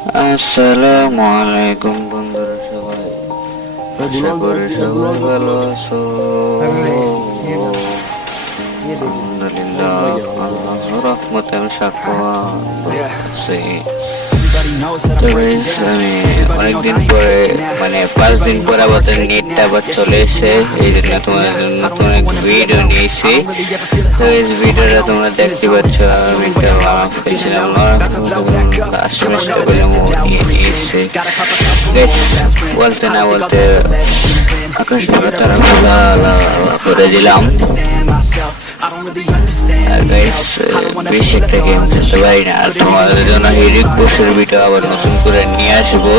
আসসালামু আলাইকুম বন্ধুরা, সবাই আশা করি সবাই ভালো আছো। আলহামদুলিল্লাহ, আল্লাহর রহমতে আমি সাক্ষ্য আছি। তো গাইস, আমি অনেকদিন পরে মানে 5 দিন পরে আমাদের নেটটা আবার চলে এসেছে, এই জন্য তোমাদের জন্য নতুন এক ভিডিও নিয়েছি। তো এই ভিডিওটা তোমরা দেখতে পাচ্ছ, আমি একটা লাভ পেয়েছিলাম আশেপাশটা করে নিয়ে নিয়েছি। গাইস, বলতে না বলতে আকাশ থেকে তারাগুলা করে দিলাম। আর গাইস, বেশি একটা গেম খেলতে পারি না, আর তোমাদের জন্য হিরিক বসের ভিডিও আবার নতুন করে নিয়ে আসবো।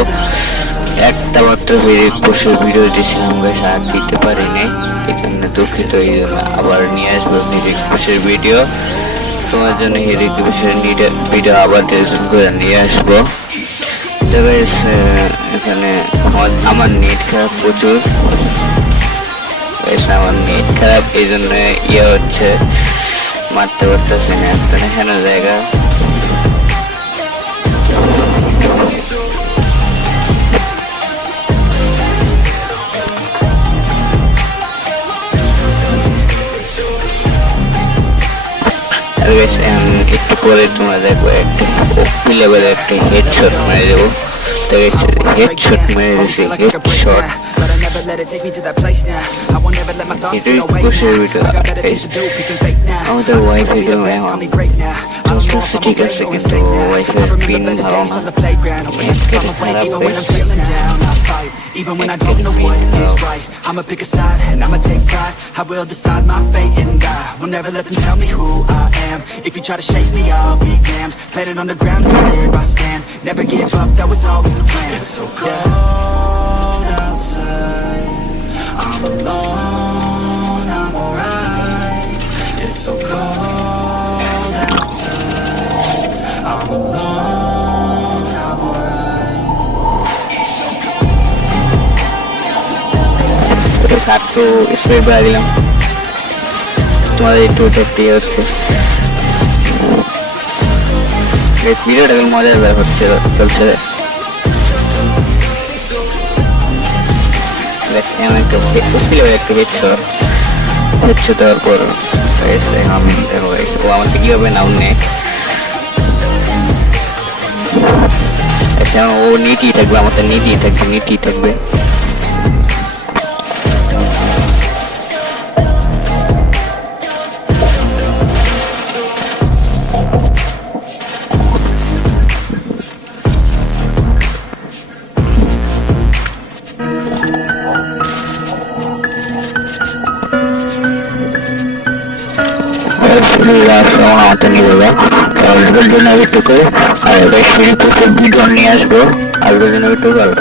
একটা মাত্র হিরিক বসের ভিডিও দিয়েছিলাম গাইস, আর দিতে পারিনি, এখানে দুঃখিত। এই জন্য আবার নিয়ে আসবো হিরিক বসের ভিডিও। তোমার জন্য হিরিক বসের ভিডিও আবার ডিজাইন করে নিয়ে আসবো। তো গাইস, এখানে আমার নেট খারাপ প্রচুর। আমার নেট খারাপ, এই জন্য ইয়ে হচ্ছে, মারতে পারতেছি না একটা হেন জায়গা। একটু পরে তোমরা দেখবো একটা ওপি লেভেলে একটা হেডশট মেরে দেবো। হেডশট মেরে দিয়েছি, হেডশট। আমাদের ওয়াইফাই চলতেছে ঠিক আছে, কিন্তু ওয়াইফাই পিন ভালো না, even when I don't know what is right. I'ma pick a side and I'ma take pride. I will decide my fate and I will never let them tell me who I am. If you try to shake me, I'll be damned. Planet on the ground is where I stand. Never give up, that was always the plan. It's so cold outside, I'm alone, I'm alright. It's so cold outside, I'm alone, I'm alright. একটু speed বাড়িয়ে দিলাম, তোমাদের একটু দেখতে হচ্ছে। ভিডিওটা মজার ব্যাপার চলছে। একটু হেডশট দেওয়ার পর আমি ও আমাকে কি হবে না নেট, ও নিতেই থাকবে, আমাদের নিতেই থাকবে। আমাকে নিয়ে যাবে আসবার জন্য একটু করে, আর এবার সিঁড়ি প্রচুর ভিডিও নিয়ে আসবো, আসবার জন্য একটু ভালো।